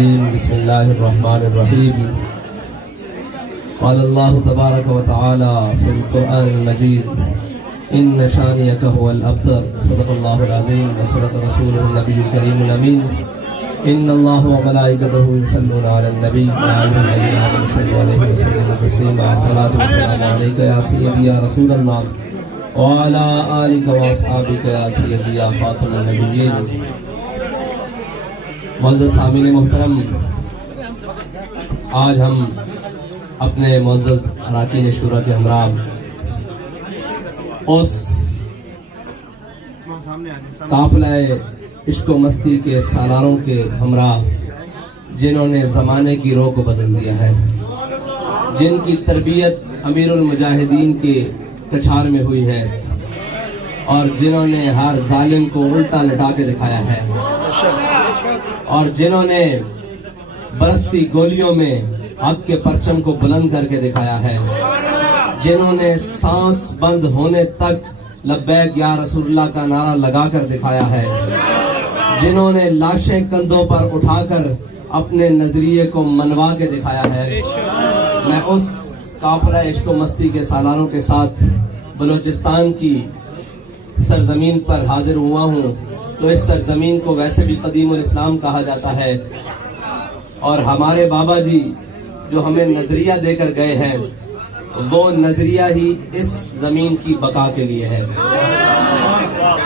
بسم الله الرحمن الرحيم. قال الله تبارك وتعالى في القرآن المجيد: إن شانئك هو الأبتر. صدق الله العظيم وصدق رسوله النبي الكريم الأمين. إن الله وملائكته يصلون على النبي يا أيها الذين آمنوا صلوا عليه وسلموا تسليما. الصلاة والسلام عليك يا سيدي يا رسول الله وعلى آلك وأصحابك يا سيدي يا خاتم النبيين. معزز سامعین محترم، آج ہم اپنے معزز اراکین شورا کے ہمراہ اس قافلہ عشق و مستی کے سالاروں کے ہمراہ جنہوں نے زمانے کی رو کو بدل دیا ہے، جن کی تربیت امیر المجاہدین کے کچھار میں ہوئی ہے اور جنہوں نے ہر ظالم کو الٹا لٹا کے دکھایا ہے، اور جنہوں نے برستی گولیوں میں حق کے پرچم کو بلند کر کے دکھایا ہے، جنہوں نے سانس بند ہونے تک لبیک یا رسول اللہ کا نعرہ لگا کر دکھایا ہے، جنہوں نے لاشیں کندھوں پر اٹھا کر اپنے نظریے کو منوا کے دکھایا ہے. میں اس قافلہ عشق و مستی کے سالاروں کے ساتھ بلوچستان کی سرزمین پر حاضر ہوا ہوں. تو اس سرزمین کو ویسے بھی قدیم الاسلام کہا جاتا ہے، اور ہمارے بابا جی جو ہمیں نظریہ دے کر گئے ہیں وہ نظریہ ہی اس زمین کی بقا کے لیے ہے.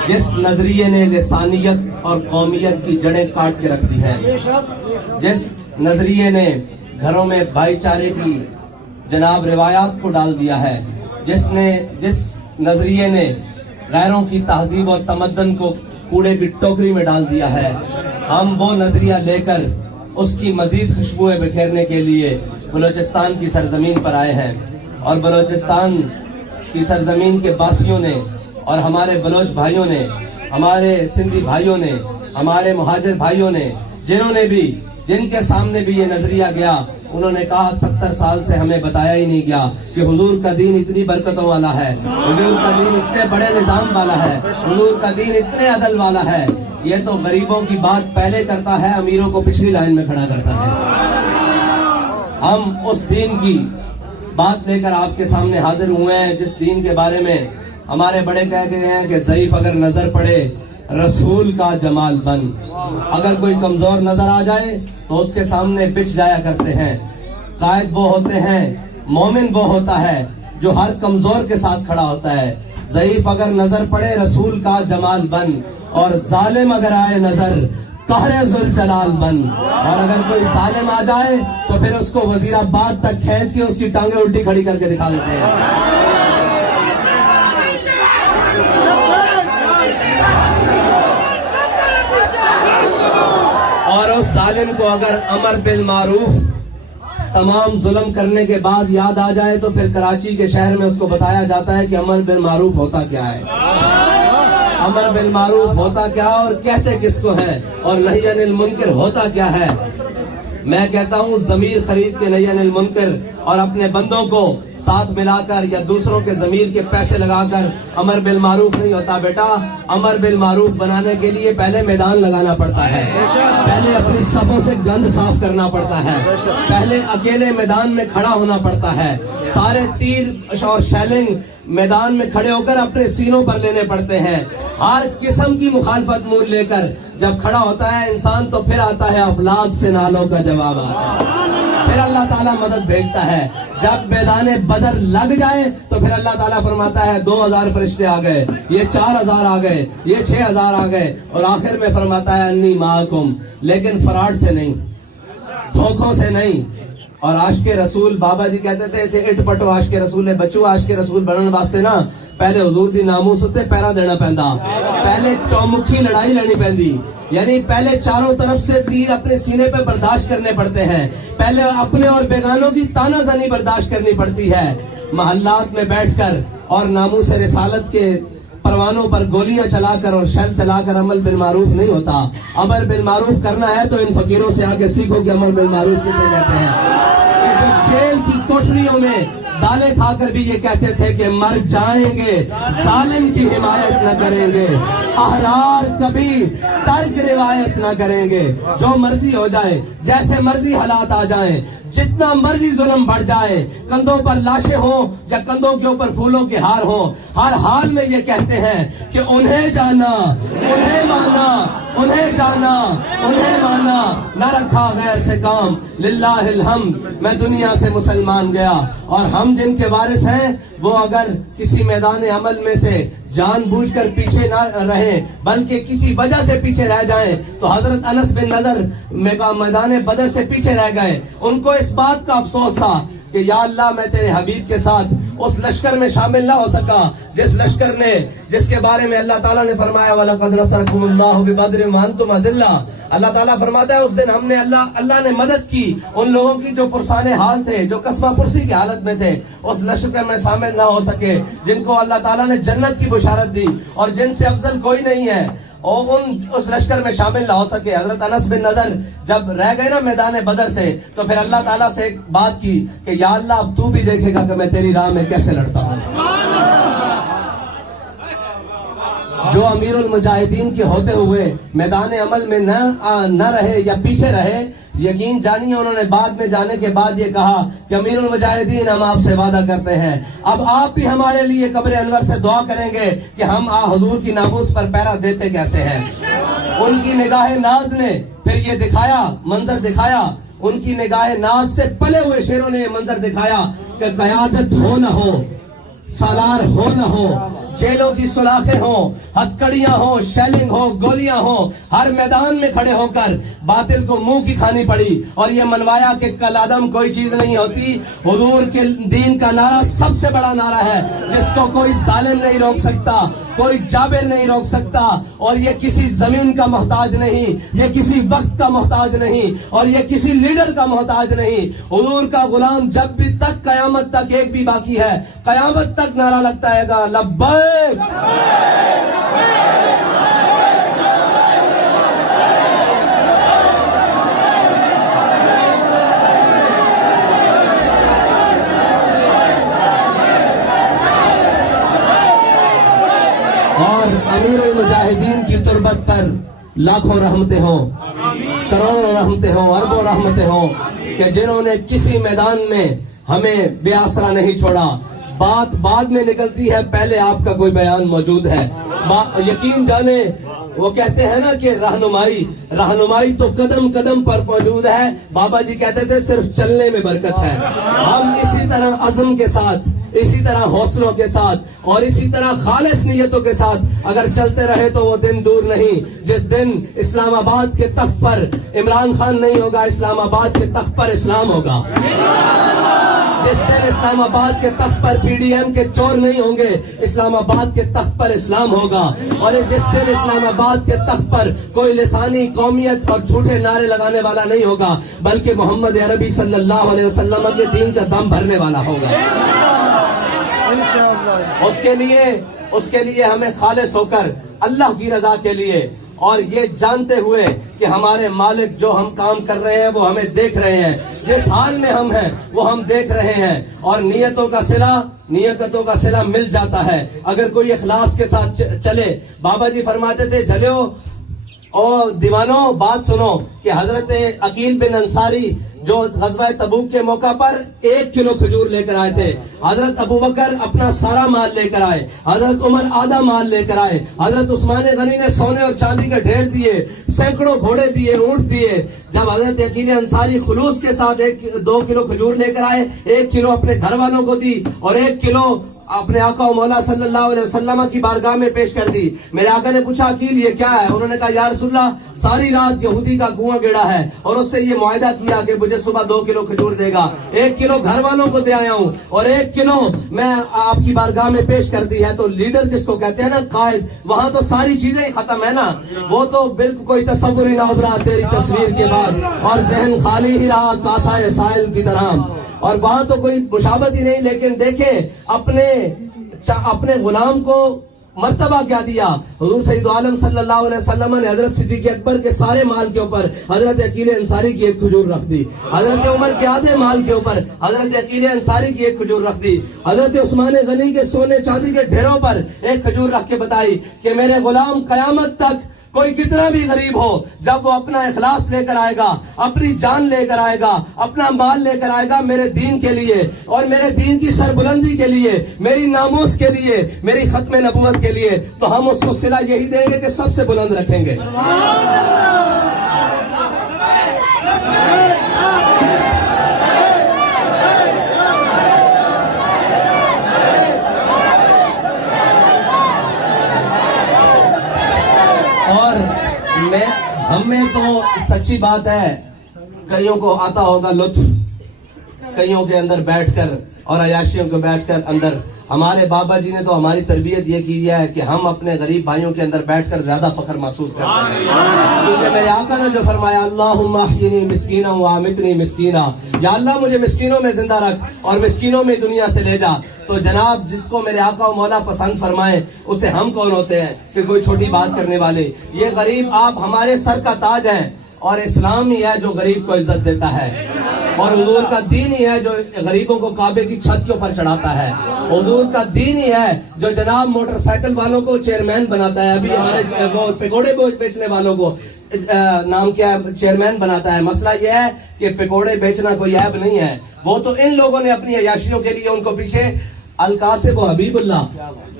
جس نظریے نے لسانیت اور قومیت کی جڑیں کاٹ کے رکھ دی ہیں، جس نظریے نے گھروں میں بھائی چارے کی جناب روایات کو ڈال دیا ہے، جس نظریے نے غیروں کی تہذیب اور تمدن کو کوڑے کی ٹوکری میں ڈال دیا ہے، ہم وہ نظریہ لے کر اس کی مزید خوشبوئیں بکھیرنے کے لیے بلوچستان کی سرزمین پر آئے ہیں. اور بلوچستان کی سرزمین کے باسیوں نے اور ہمارے بلوچ بھائیوں نے، ہمارے سندھی بھائیوں نے، ہمارے مہاجر بھائیوں نے، جن کے سامنے بھی یہ نظریہ گیا، انہوں نے کہا 70 سال سے ہمیں بتایا ہی نہیں گیا کہ حضور کا دین اتنی برکتوں والا ہے، حضور کا دین اتنے بڑے نظام والا ہے، حضور کا دین اتنے عدل والا ہے. یہ تو غریبوں کی بات پہلے کرتا ہے، امیروں کو پچھلی لائن میں کھڑا کرتا ہے. ہم اس دین کی بات لے کر آپ کے سامنے حاضر ہوئے ہیں جس دین کے بارے میں ہمارے بڑے کہہ گئے ہیں کہ ضعیف اگر نظر پڑے رسول کا جمال بن. اگر کوئی کمزور نظر آ جائے تو اس کے سامنے بچ جایا کرتے ہیں. قائد وہ ہوتے ہیں، مومن وہ ہوتا ہے جو ہر کمزور کے ساتھ کھڑا ہوتا ہے. ضعیف اگر نظر پڑے رسول کا جمال بن، اور ظالم اگر آئے نظر قہر ذوالجلال بن. اور اگر کوئی ظالم آ جائے تو پھر اس کو وزیر آباد تک کھینچ کے اس کی ٹانگیں الٹی کھڑی کر کے دکھا دیتے ہیں. اور اس ظالم کو اگر امر بالمعروف تمام ظلم کرنے کے بعد یاد آ جائے تو پھر کراچی کے شہر میں اس کو بتایا جاتا ہے کہ امر بالمعروف ہوتا کیا ہے، امر بالمعروف ہوتا کیا اور کہتے کس کو ہے، اور نہی عن المنکر ہوتا کیا ہے. میں کہتا ہوں ضمیر خرید کے نہی عن المنکر اور اپنے بندوں کو ساتھ ملا کر یا دوسروں کے ضمیر کے پیسے لگا کر امر بالمعروف نہیں ہوتا. بیٹا، امر بالمعروف بنانے کے لیے پہلے میدان لگانا پڑتا ہے، پہلے اپنی صفوں سے گند صاف کرنا پڑتا ہے، پہلے اکیلے میدان میں کھڑا ہونا پڑتا ہے. سارے تیر اور شیلنگ میدان میں کھڑے ہو کر اپنے سینوں پر لینے پڑتے ہیں. ہر قسم کی مخالفت مول لے کر جب کھڑا ہوتا ہے انسان تو پھر آتا ہے افلاک سے نالوں کا جواب آتا ہے. پھر اللہ تعالیٰ مدد بھیجتا ہے. جب میدان بدر لگ جائے تو پھر اللہ تعالیٰ فرماتا ہے 2000 فرشتے آ گئے، یہ 4000 آ گئے، یہ 6000 آ گئے، اور آخر میں فرماتا ہے انی معکم. لیکن فراڈ سے نہیں، دھوکوں سے نہیں. اور عاشق رسول بابا جی کہتے تھے اٹ پٹو عاشق رسول نے بچو عاشق رسول بننے واسطے نا پہلے حضور دی ناموس تے پیرا دینا پیندا، پہلے چومکھی لڑائی لڑنی پیندی. یعنی پہلے چاروں طرف سے تیر اپنے سینے پہ برداشت کرنے پڑتے ہیں، پہلے اپنے اور بیگانوں کی تانا زنی برداشت کرنی پڑتی ہے. محلات میں بیٹھ کر اور ناموس رسالت کے پروانوں پر گولیاں چلا کر اور شر چلا کر عمل بالمعروف نہیں ہوتا. امر بالمعروف کرنا ہے تو ان فقیروں سے آ کے سیکھو کہ امر بالمعروف کسے کہتے ہیں. جو جیل کی کوٹریوں میں دالیں کھا کر بھی یہ کہتے تھے کہ مر جائیں گے، ظالم کی حمایت نہ کریں گے، احرار کبھی ترک روایت نہ کریں گے۔ جو مرضی ہو جائے، جیسے مرضی حالات آ جائیں، جتنا مرضی ظلم بڑھ جائے، کندھوں پر لاشیں ہوں یا کندھوں کے اوپر پھولوں کے ہار ہوں، ہر حال میں یہ کہتے ہیں کہ انہیں جانا، انہیں مانا، انہیں جانا، انہیں مانا، نہ رکھا غیر سے کام، للہ الحمد میں دنیا سے مسلمان گیا۔ اور ہم جن کے وارث ہیں وہ اگر کسی میدان عمل میں سے جان بوجھ کر پیچھے نہ رہیں بلکہ کسی وجہ سے پیچھے رہ جائیں تو حضرت انس بن نضر میدان بدر سے پیچھے رہ گئے۔ ان کو اس بات کا افسوس تھا کہ یا اللہ میں تیرے حبیب کے ساتھ اس لشکر میں شامل نہ ہو سکا جس لشکر نے، جس کے بارے میں اللہ تعالیٰ نے فرمایا وَلَقَدْ نَصَرَكُمُ اللَّهُ بِبَدْرٍ وَأَنْتُمْ أَذِلَّةٌ۔ اللہ تعالیٰ فرماتا ہے اس دن ہم نے اللہ نے مدد کی ان لوگوں کی جو پرسان حال تھے، جو قسمہ پرسی کی حالت میں تھے، اس لشکر میں شامل نہ ہو سکے، جن کو اللہ تعالیٰ نے جنت کی بشارت دی اور جن سے افضل کوئی نہیں ہے، اور اس لشکر میں شامل نہ ہو سکے۔ حضرت انس بن نضر جب رہ گئے نا میدان بدر سے تو پھر اللہ تعالیٰ سے ایک بات کی کہ یا اللہ اب تو بھی دیکھے گا کہ میں تیری راہ میں کیسے لڑتا ہوں۔ جو امیر المجاہدین کے ہوتے ہوئے میدان عمل میں نہ رہے یا پیچھے رہے، یقین جانیے انہوں نے بعد میں جانے کے بعد یہ کہا کہ امیر المجاہدین ہم آپ سے وعدہ کرتے ہیں اب آپ بھی ہمارے لیے قبر انور سے دعا کریں گے کہ ہم حضور کی ناموس پر پہرا دیتے کیسے ہیں۔ ان کی نگاہ ناز نے پھر یہ دکھایا، منظر دکھایا، ان کی نگاہ ناز سے پلے ہوئے شیروں نے یہ منظر دکھایا کہ قیادت ہو نہ ہو، سالار ہو نہ ہو، جیلوں کی سلاخیں ہوں، ہتھکڑیاں ہوں، شیلنگ ہو، گولیاں ہوں، ہر میدان میں کھڑے ہو کر باطل کو منہ کی کھانی پڑی اور یہ منوایا کہ کل عدم کوئی چیز نہیں ہوتی۔ حضور کے دین کا نعرہ سب سے بڑا نعرہ ہے جس کو کوئی ظالم نہیں روک سکتا، کوئی جابر نہیں روک سکتا، اور یہ کسی زمین کا محتاج نہیں، یہ کسی وقت کا محتاج نہیں، اور یہ کسی لیڈر کا محتاج نہیں۔ حضور کا غلام جب بھی تک قیامت تک ایک بھی باقی ہے، قیامت تک نعرہ لگتا ہے گا لبیک۔ اور امیر المجاہدین کی تربت پر لاکھوں رحمتیں ہوں، کروڑوں رحمتیں ہوں، اربوں رحمتیں ہوں کہ جنہوں نے کسی میدان میں ہمیں بے آسرا نہیں چھوڑا۔ بات بعد میں نکلتی ہے، پہلے آپ کا کوئی بیان موجود ہے۔ یقین جانے وہ کہتے ہیں نا کہ رہنمائی تو قدم قدم پر موجود ہے۔ بابا جی کہتے تھے صرف چلنے میں برکت ہے۔ ہم اسی طرح عزم کے ساتھ، اسی طرح حوصلوں کے ساتھ اور اسی طرح خالص نیتوں کے ساتھ اگر چلتے رہے تو وہ دن دور نہیں جس دن اسلام آباد کے تخت پر عمران خان نہیں ہوگا، اسلام آباد کے تخت پر اسلام ہوگا۔ جس دن اسلام آباد کے تخت پر پی ڈی ایم کے چور نہیں ہوں گے، اسلام آباد کے تخت پر اسلام ہوگا۔ اور جس دن اسلام آباد کے تخت پر کوئی لسانی قومیت اور جھوٹے نعرے لگانے والا نہیں ہوگا بلکہ محمد عربی صلی اللہ علیہ وسلم کے دین کا دم بھرنے والا ہوگا۔ اس کے لیے ہمیں خالص ہو کر اللہ کی رضا کے لیے اور یہ جانتے ہوئے کہ ہمارے مالک جو ہم کام کر رہے ہیں وہ ہمیں دیکھ رہے ہیں، جس حال میں ہم ہیں وہ ہم دیکھ رہے ہیں، اور نیتوں کا صلہ مل جاتا ہے اگر کوئی اخلاص کے ساتھ چلے۔ بابا جی فرماتے تھے جھلیو اور دیوانوں بات سنو کہ حضرت عقیل بن انصاری جو غزوہ تبوک کے موقع پر 1 کلو کھجور لے کر آئے تھے، حضرت ابوبکر اپنا سارا مال لے کر آئے، حضرت عمر آدھا مال لے کر آئے، حضرت عثمان غنی نے سونے اور چاندی کے ڈھیر دیے، سینکڑوں گھوڑے دیے، اونٹ دیے۔ جب حضرت عقیل انصاری خلوص کے ساتھ 2 کلو کھجور لے کر آئے، 1 کلو اپنے گھر والوں کو دی اور 1 کلو اپنے آقا و مولا صلی اللہ علیہ وسلم کی بارگاہ میں پیش کر دی۔ میرے آقا نے پوچھا عقیل یہ کیا ہے؟ انہوں نے کہا یا رسول اللہ ساری رات یہودی کا کنواں گڑا ہے اور اس سے یہ معاہدہ کیا کہ مجھے صبح 2 کلو کھجور دے گا، 1 کلو گھر والوں کو دے آیا ہوں اور 1 کلو میں آپ کی بارگاہ میں پیش کر دی ہے۔ تو لیڈر جس کو کہتے ہیں نا قائد، وہاں تو ساری چیزیں ہی ختم ہے نا، وہ تو بالکل کوئی تصور ہی نہ ابھرا تیری تصویر کے بعد اور ذہن خالی ہی رہا کاسہ سائل کی طرح، اور وہاں تو کوئی مشابہت ہی نہیں۔ لیکن دیکھیں اپنے غلام کو مرتبہ کیا دیا. حضور سید عالم صلی اللہ علیہ وسلم نے حضرت صدیق اکبر کے سارے مال کے اوپر حضرت عقیل انصاری کی ایک کھجور رکھ دی. حضرت عمر کے آدھے مال کے اوپر حضرت عقیل انصاری کی ایک کھجور رکھ دی. حضرت عثمان غنی کے سونے چاندی کے ڈھیروں پر ایک کھجور رکھ کے بتائی کہ میرے غلام قیامت تک کوئی کتنا بھی غریب ہو، جب وہ اپنا اخلاص لے کر آئے گا، اپنی جان لے کر آئے گا، اپنا مال لے کر آئے گا میرے دین کے لیے اور میرے دین کی سربلندی کے لیے، میری ناموس کے لیے، میری ختم نبوت کے لیے، تو ہم اس کو صلہ یہی دیں گے کہ سب سے بلند رکھیں گے. اور ہم میں تو سچی بات ہے، کئیوں کو آتا ہوگا لطف کئیوں کے اندر بیٹھ کر اور عیاشیوں کو بیٹھ کر اندر. ہمارے بابا جی نے تو ہماری تربیت یہ کی ہے کہ ہم اپنے غریب بھائیوں کے اندر بیٹھ کر زیادہ فخر محسوس کرتے ہیں، کیونکہ میرے آقا نے جو فرمایا اللہم احیینی مسکینا وامتنی مسکینا، یا اللہ مجھے مسکینوں میں زندہ رکھ اور مسکینوں میں دنیا سے لے جا. تو جناب جس کو میرے آقا و مولا پسند فرمائے اسے ہم کون ہوتے ہیں کہ کوئی چھوٹی بات کرنے والے. یہ غریب آپ ہمارے سر کا تاج ہیں، اور اسلام ہی ہے جو غریب کو عزت دیتا ہے، اور حضور کا دین ہی ہے جو غریبوں کو کعبے کی چھت کے اوپر چڑھاتا ہے. حضور کا دین ہی ہے جو جناب موٹر سائیکل والوں کو چیئرمین بناتا ہے. ابھی ہمارے پکوڑے بیچنے والوں کو نام کیا ہے چیئرمین بناتا ہے. مسئلہ یہ ہے کہ پکوڑے بیچنا کوئی عیب نہیں ہے، وہ تو ان لوگوں نے اپنی عیاشیوں کے لیے ان کو پیچھے القاسب و حبیب اللہ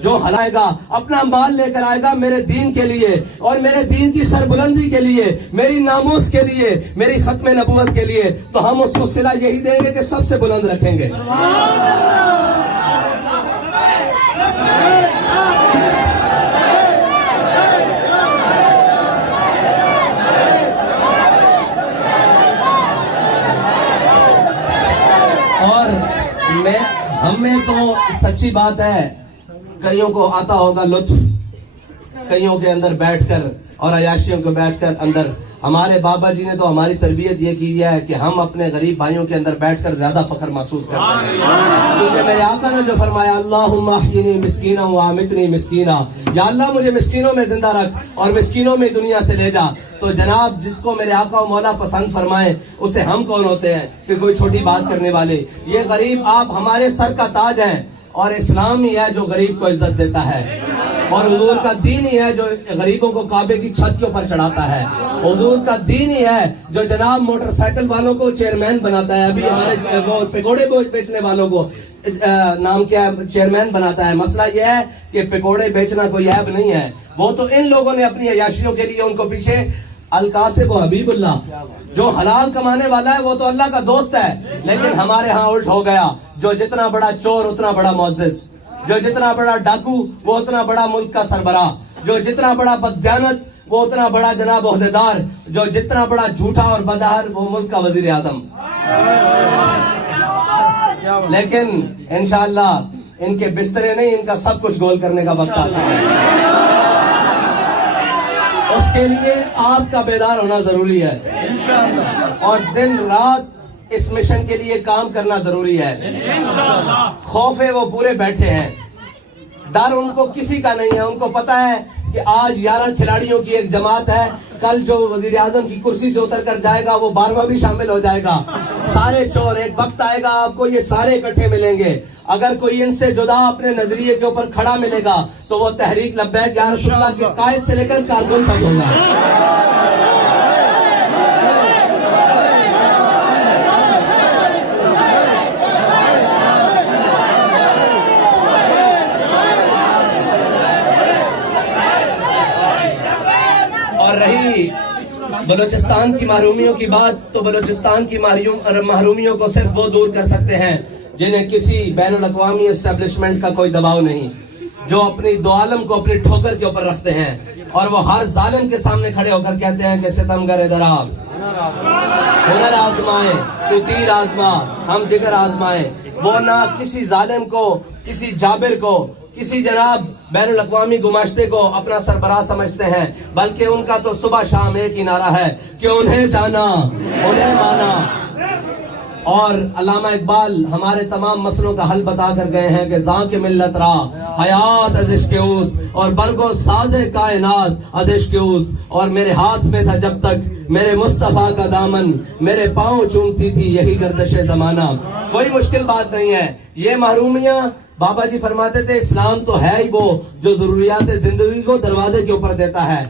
جو ہلائے گا، اپنا مال لے کر آئے گا میرے دین کے لیے اور میرے دین کی سربلندی کے لیے، میری ناموس کے لیے، میری ختم نبوت کے لیے، تو ہم اس کو صلہ یہی دیں گے کہ سب سے بلند رکھیں گے. اور ہم میں تو سچی بات ہے، کئیوں کو آتا ہوگا لطف کئیوں کے اندر بیٹھ کر اور عیاشیوں کو بیٹھ کر اندر. ہمارے بابا جی نے تو ہماری تربیت یہ کی ہے کہ ہم اپنے غریب بھائیوں کے اندر بیٹھ کر زیادہ فخر محسوس کرتے ہیں، کیونکہ میرے آقا نے جو فرمایا اللہم احیینی مسکینا وامتنی مسکینا، یا اللہ مجھے مسکینوں میں زندہ رکھ اور مسکینوں میں دنیا سے لے جا. تو جناب جس کو میرے آقا و مولا پسند فرمائے اسے ہم کون ہوتے ہیں کہ کوئی چھوٹی بات کرنے والے. یہ غریب آپ ہمارے سر کا تاج ہیں، اور اسلام ہی ہے جو غریب کو عزت دیتا ہے، اور حضور کا دین ہی ہے جو غریبوں کو کعبے کی چھت کے اوپر چڑھاتا ہے. حضور کا دین ہی ہے جو جناب موٹر سائیکل والوں کو چیئرمین بناتا ہے. ابھی ہمارے پکوڑے بیچنے والوں کو نام کیا ہے چیئرمین بناتا ہے. مسئلہ یہ ہے کہ پکوڑے بیچنا کوئی عیب نہیں ہے، وہ تو ان لوگوں نے اپنی عیاشیوں کے لیے ان کو پیچھے القاسب و حبیب اللہ جو حلال کمانے والا ہے وہ تو اللہ کا دوست ہے. لیکن ہمارے ہاں الٹ ہو گیا، جو جتنا بڑا چور اتنا بڑا معزز، جو جتنا بڑا ڈاکو وہ اتنا بڑا ملک کا سربراہ، جو جتنا بڑا بددیانت وہ اتنا بڑا جناب عہدیدار، جو جتنا بڑا جھوٹا اور بدہر وہ ملک کا وزیر اعظم. لیکن انشاءاللہ ان کے بسترے نہیں، ان کا سب کچھ گول کرنے کا وقت آ چکا ہے. اس کے لیے آپ کا بیدار ہونا ضروری ہے اور دن رات اس مشن کے لیے کام کرنا ضروری ہے. خوفے وہ پورے بیٹھے ہیں، ڈر ان کو کسی کا نہیں ہے. ان کو پتا ہے کہ آج 11 کھلاڑیوں کی ایک جماعت ہے، کل جو وزیر اعظم کی کرسی سے اتر کر جائے گا وہ 12واں بھی شامل ہو جائے گا. سارے چور ایک وقت آئے گا آپ کو یہ سارے اکٹھے ملیں گے. اگر کوئی ان سے جدا اپنے نظریے کے اوپر کھڑا ملے گا تو وہ تحریک لبیک یا رسول اللہ کے قائد سے لے کر کارکن تک ہوگا. اور رہی بلوچستان کی محرومیوں کی بات، تو بلوچستان کی محرومیوں کو صرف وہ دور کر سکتے ہیں جنہیں کسی بین الاقوامی اسٹیبلشمنٹ کا کوئی دباؤ نہیں، جو اپنی دو عالم کو اپنی ٹھوکر کے اوپر رکھتے ہیں اور وہ ہر ظالم کے سامنے کھڑے ہو کر کہتے ہیں کہ ستمگر ادھر آ، ہنر آزمائے تو تیر آزما، ہم جگر آزمائے. وہ نہ کسی ظالم کو، کسی جابر کو، کسی جناب بین الاقوامی گماشتے کو اپنا سربراہ سمجھتے ہیں، بلکہ ان کا تو صبح شام ایک ہی نعرہ ہے کہ انہیں جانا، انہیں مانا. اور علامہ اقبال ہمارے تمام مسئلوں کا حل بتا کر گئے ہیں کہ ذاک ملت را حیات از عشق اوست اور برگو ساز کائنات از عشق اوست، اور میرے ہاتھ میں تھا جب تک میرے مصطفیٰ کا دامن، میرے پاؤں چومتی تھی یہی گردش زمانہ۔ کوئی مشکل بات نہیں ہے یہ محرومیاں۔ بابا جی فرماتے تھے اسلام تو ہے ہی وہ جو ضروریات زندگی کو دروازے کے اوپر دیتا ہے،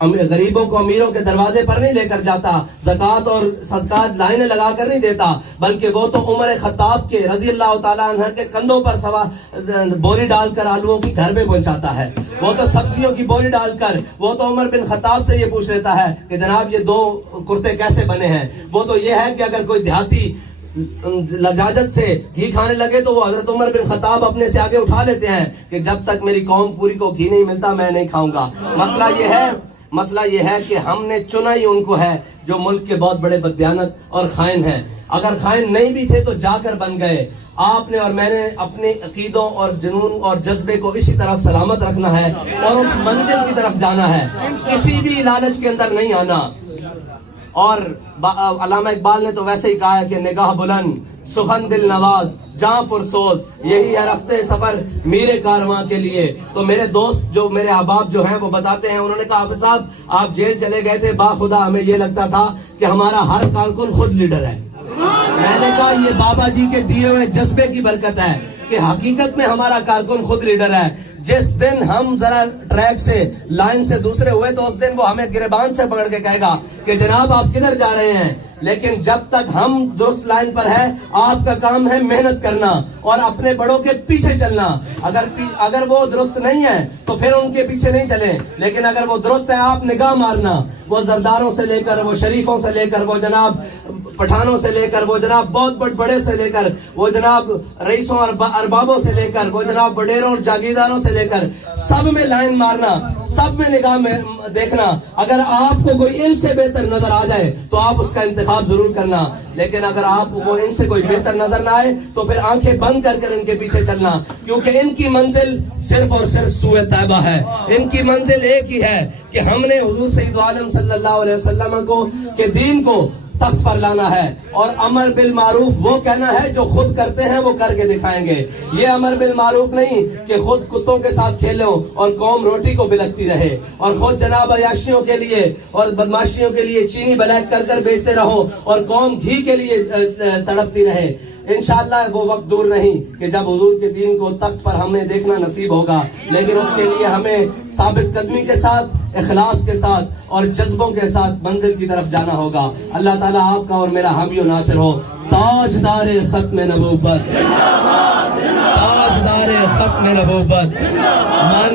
غریبوں کو امیروں کے دروازے پر نہیں لے کر جاتا، زکوٰۃ اور صدقات لائنیں لگا کر نہیں دیتا، بلکہ وہ تو عمر خطاب کے رضی اللہ تعالیٰ عنہ کے کندھوں پر بوری ڈال کر آلووں کی گھر میں پہنچاتا ہے، وہ تو سبزیوں کی بوری ڈال کر، وہ تو عمر بن خطاب سے یہ پوچھ لیتا ہے کہ جناب یہ 2 کرتے کیسے بنے ہیں، وہ تو یہ ہے کہ اگر کوئی دیہاتی لجاجت سے گھی کھانے لگے تو وہ حضرت عمر بن خطاب اپنے سے آگے اٹھا لیتے ہیں کہ جب تک میری قوم پوری کو گھی نہیں ملتا میں نہیں کھاؤں گا۔ مسئلہ یہ ہے کہ ہم نے چنا ہی ان کو ہے جو ملک کے بہت بڑے بددیانت اور خائن ہیں۔ اگر خائن نہیں بھی تھے تو جا کر بن گئے۔ آپ نے اور میں نے اپنے عقیدوں اور جنون اور جذبے کو اسی طرح سلامت رکھنا ہے اور اس منزل کی طرف جانا ہے، کسی بھی لالچ کے اندر نہیں آنا۔ اور علامہ اقبال نے تو ویسے ہی کہا ہے کہ نگاہ بلند سخن دل نواز جہاں پرسوز، یہی ہے رخت سفر میرے کارواں کے لیے۔ تو میرے دوست جو میرے احباب جو ہیں وہ بتاتے ہیں، انہوں نے کہا حافظ صاحب آپ جیل چلے گئے تھے، باخدا ہمیں یہ لگتا تھا کہ ہمارا ہر کارکن خود لیڈر ہے۔ میں نے کہا یہ بابا جی کے دیے ہوئے جذبے کی برکت ہے کہ حقیقت میں ہمارا کارکن خود لیڈر ہے۔ جس دن ہم ذرا ٹریک سے لائن سے دوسرے ہوئے تو اس دن وہ ہمیں گریبان سے پکڑ کے کہے گا کہ جناب آپ کدھر جا رہے ہیں، لیکن جب تک ہم درست لائن پر ہے آپ کا کام ہے محنت کرنا اور اپنے بڑوں کے پیچھے چلنا۔ اگر وہ درست نہیں ہے تو پھر ان کے پیچھے نہیں چلیں، لیکن اگر وہ درست ہے آپ نگاہ مارنا، وہ زرداروں سے لے کر، وہ شریفوں سے لے کر، وہ جناب پٹھانوں سے لے کر، وہ جناب بہت بڑے سے لے کر، وہ جناب رئیسوں اور اربابوں سے لے کر، وہ جناب وڈیروں اور جاگیرداروں سے لے کر، سب میں لائن مارنا، سب میں نگاہ میں دیکھنا۔ اگر آپ کو کوئی ان سے بہتر نظر آ جائے تو آپ اس کا انتخاب ضرور کرنا، لیکن اگر آپ کو ان سے کوئی بہتر نظر نہ آئے تو پھر آنکھیں بند کر کر ان کے پیچھے چلنا، کیونکہ ان کی منزل صرف اور صرف سوئے طیبہ ہے۔ ان کی منزل ایک ہی ہے کہ ہم نے حضور سید عالم صلی اللہ علیہ وسلم کو کے دین کو تخت پر لانا ہے، اور امر بالمعروف وہ کہنا ہے جو خود کرتے ہیں وہ کر کے دکھائیں گے۔ یہ امر بالمعروف نہیں کہ خود کتوں کے ساتھ کھیلو اور قوم روٹی کو بلکتی رہے اور خود جناب عیاشیوں کے لیے اور بدماشیوں کے لیے چینی بلیک کر کر بیچتے رہو اور قوم گھی کے لیے تڑپتی رہے۔ انشاءاللہ وہ وقت دور نہیں کہ جب حضور کے دین کو تخت پر ہمیں دیکھنا نصیب ہوگا، لیکن اس کے لیے ہمیں ثابت قدمی کے ساتھ، اخلاص کے ساتھ اور جذبوں کے ساتھ منزل کی طرف جانا ہوگا۔ اللہ تعالیٰ آپ کا اور میرا حامی و ناصر ہو۔ تاجدار ختم نبوت، تاجدار ختم نبوت۔